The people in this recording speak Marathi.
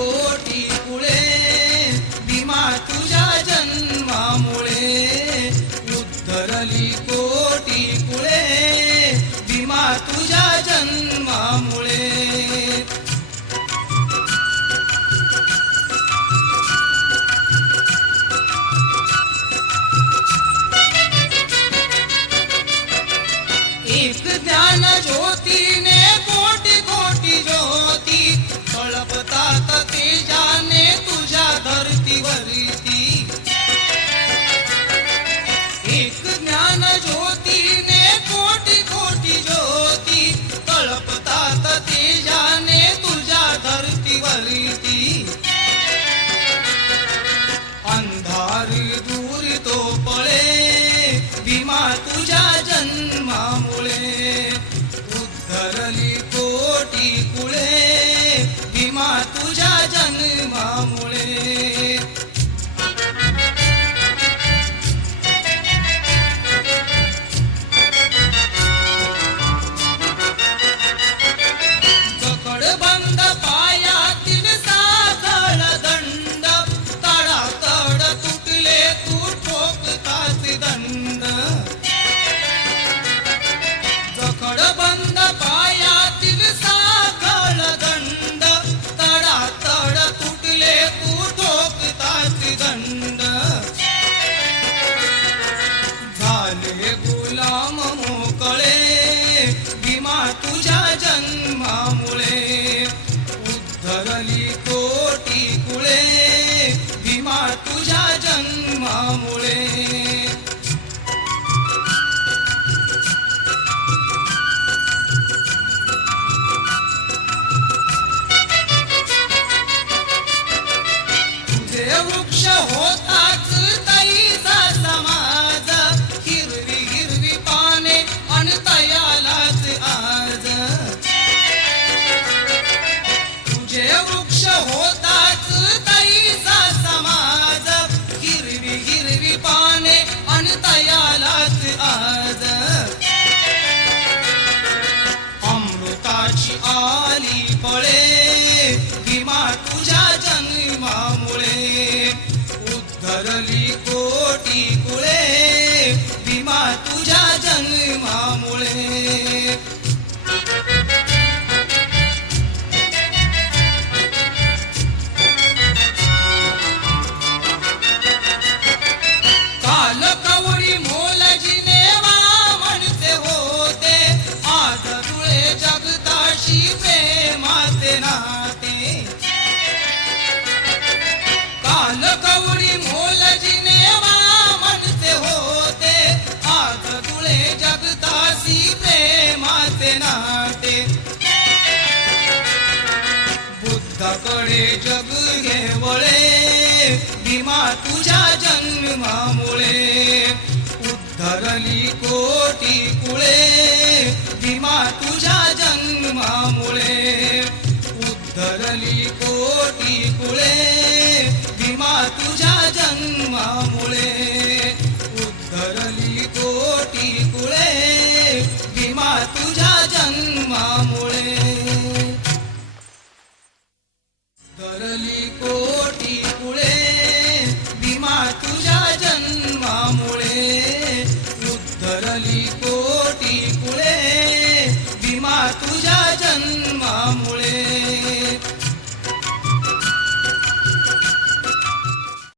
कोटी कुळे भीमा तुझ्या जन्मामुळे उद्धरली कोटी कुळे भीमा तुझ्या जन्मामुळे एक ज्ञान ज्योतीने कोटी कोटी ज्योती तळपतात तेजाने तुझ्या धरतीवरती एक ज्ञान ज्योतीने कोटी कोटी ज्योती तळपतात तेजाने तुझ्या धरतीवरती अंधार दूर तो पळे भीमा तुझ्या जन्मामुळे उद्धरली कोटी कुळे भीमा तुझ्या जन्मामुळे जखड बंद पायातील साखळ दंड तडातड तुटले तू ठोकतास दंड जखड बंद पायातील साखळ दंड तडातड तुटले तू ठोकतास दंड झाले गुलाम मोकळे भीमा तुझ्या जन्मामुळे उद्धरली कोटी कुळे भीमा तुझ्या जन्मामुळे तुझे वृक्ष होताच तैसा समाज हिरवी हिरवी पाने आणि तयालाच आज तुझे वृक्ष होताच तैसा समाज हिरवी हिरवी पाने आणि तयालाच आज अमृताची आली फळे भीमा तुझ्या जन्मामुळे उद्धरली कोटी कुळे भीमा तुझ्या जन्मामुळे काल कवडी मोलजीने म्हणते होते आज तुळे जगताशी प्रेमाचे नाते काल कवडी मोलजीने म्हणते होते आज तुळे जगताशी प्रेमाचे नाते बुद्धाकडे जग हे वळे भीमा तुझ्या जन्मामुळे उद्धरली कोटी कुळे भीमा तुझ्या जन्मामुळे उद्धरली कोटी कुळे भीमा तुझ्या जन्मामुळे उद्धरली कोटी कुळे भीमा तुझ्या जन्मामुळे उद्धरली